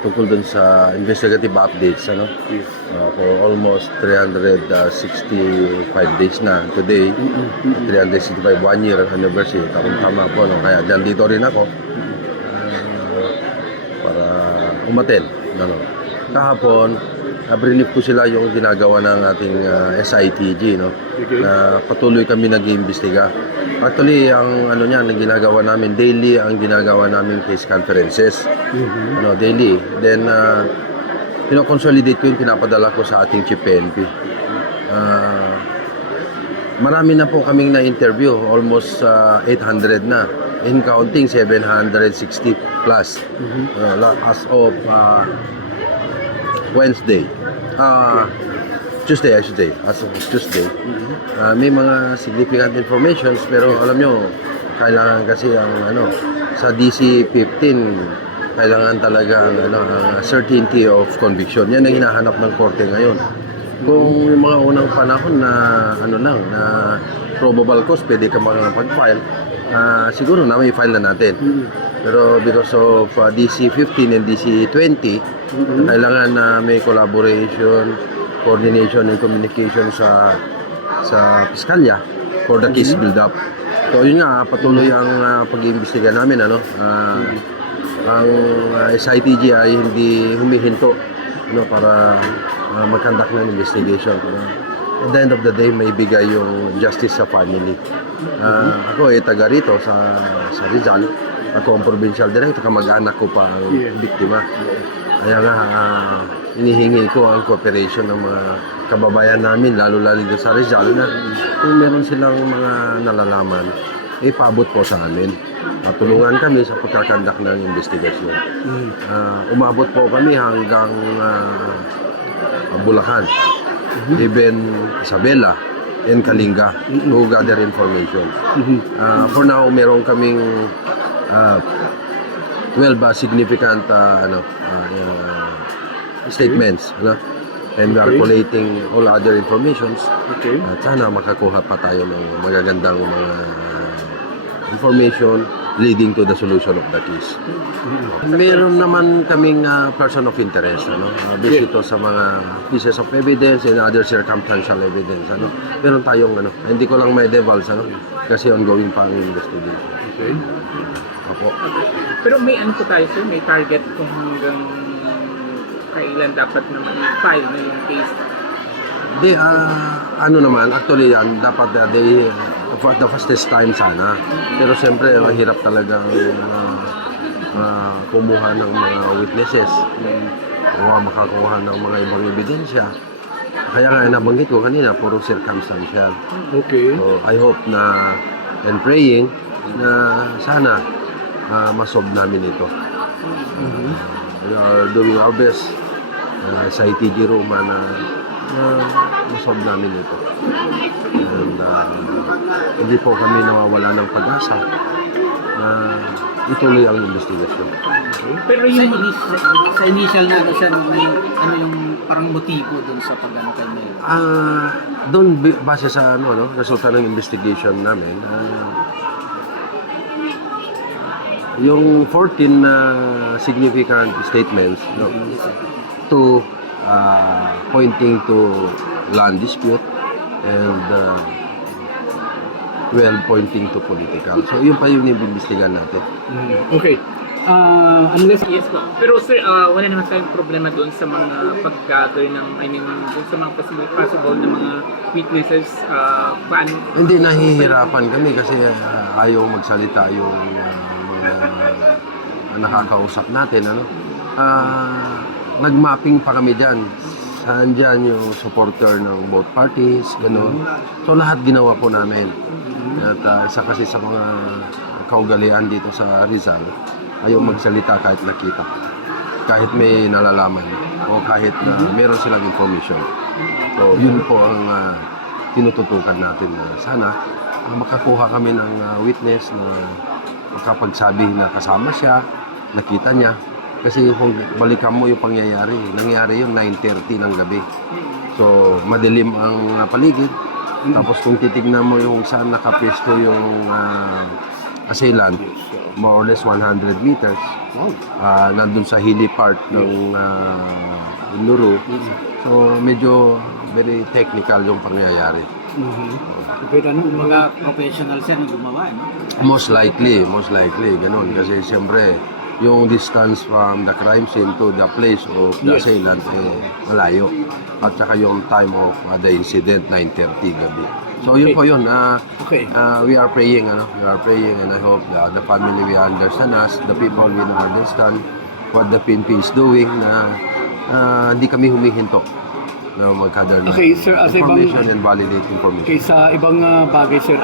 tungkol dun sa investigative updates, ano? Yes. For almost 365 days na today, 365 1 year anniversary, tama po, no? Kaya nandito rin ako para umaten, ano? Kahapon, brief ko sila yung ginagawa ng ating SITG, no? Okay. Na patuloy kami nag-iimbestiga. Actually, ang ano niyan, ang ginagawa namin daily, ang ginagawa namin case conferences. Ano, daily. Then consolidate ko yung pinapadala ko sa ating Chief PNP. Marami na po kaming na-interview, almost 800 na. In counting, 760 plus. As of Wednesday. Tuesday, I should say. As of Tuesday. May mga significant informations, pero alam nyo, kailangan kasi ang sa DC 15, kailangan talaga ang certainty of conviction. Yan ang hinahanap ng korte ngayon. Kung yung mga unang panahon na na probable cause, pwede ka makapag-file, siguro na may file na natin. Pero because of DC 15 and DC 20, kailangan na may collaboration, coordination and communication sa piskalya for the case build-up. So yun nga, patuloy ang pag-iimbestiga namin. Ang SITG ay hindi humihinto para mag-conduct ng investigation. At the end of the day, may bigay yung justice sa family. Ako taga rito sa Rizal. Ako ang provincial director, kamag-anak ko pa ang biktima. Kaya nga, inihingi ko ang cooperation ng mga kababayan namin, lalo-lalo dito sa Rizal, na kung meron silang mga nalalaman, paabot po sa amin. Tulungan kami sa pagkakandak ng investigasyon. Umabot po kami hanggang Bulacan, even Isabela, and Kalinga to gather information. For now, meron kaming 12 significant statements, and we are collating all other informations. At sana makakuha pa tayo ng magagandang mga information leading to the solution of the case. Meron naman kaming person of interest, based ito sa mga pieces of evidence and other circumstantial evidence. Meron tayong hindi ko lang may devals, kasi ongoing pa ang investigation. Opo. Pero may po tayo, sir, may target kung hanggang kailan dapat naman i-file na yung case? Di, naman, actually yan, dapat for the fastest time sana. Pero siyempre, mahirap talaga kumuha ng mga witnesses. Makakuha ng mga ibang ebidensya. Kaya nga, nabanggit ko kanina, puro circumstantial. Okay. So, I hope na, and praying, na sana masolve namin ito. We are doing our best sa ITG Roma na masolve namin ito. And hindi po kami nawawala ng pag-asa na ituloy ang investigasyon. Pero yung sa initial na siya, yung parang motibo doon sa pag-ano kay Mayor? Doon base sa resulta ng investigation namin, yung 14 significant statements, to pointing to land dispute and 12 pointing to political. So yun pa yung inimbestigahan natin. Okay. Unless yes po. Pero sir, wala naman tayong problema doon sa mga pag-gather ng, doon sa mga possible na mga witnesses, paano? Hindi, nahihirapan kami kasi ayaw magsalita yung mga nakakausap natin. Nag-mapping pa kami dyan. Saan dyan yung supporter ng both parties, gano'n. So lahat ginawa po namin. At isa kasi sa mga kaugalian dito sa Rizal, ayaw magsalita kahit nakita. Kahit may nalalaman o kahit meron silang information. So yun po ang tinututukan natin. Sana makakuha kami ng witness na makapagsabi na kasama siya, nakita niya. Kasi kung balikan mo yung pangyayari, nangyari yung 9:30 ng gabi. So, madilim ang paligid. Tapos kung titignan mo yung saan nakapwesto yung assailant, more or less 100 meters. Nandun sa hilly part ng Luru. So medyo very technical yung pangyayari. Okay, ano, Mga professional sir na gumawa, no? Most likely, ganun. Kasi siyempre, yung distance from the crime scene to the place of the assailant, malayo. At saka yung time of the incident, 9:30 gabi. So yun po yun. Okay. We are praying, we are praying, and I hope the family will understand us, the people will understand what the PNP is doing, na hindi kami humihinto na magkadar ng Okay, sir, as ibang- information and validate information. Okay, sa ibang bagay, sir,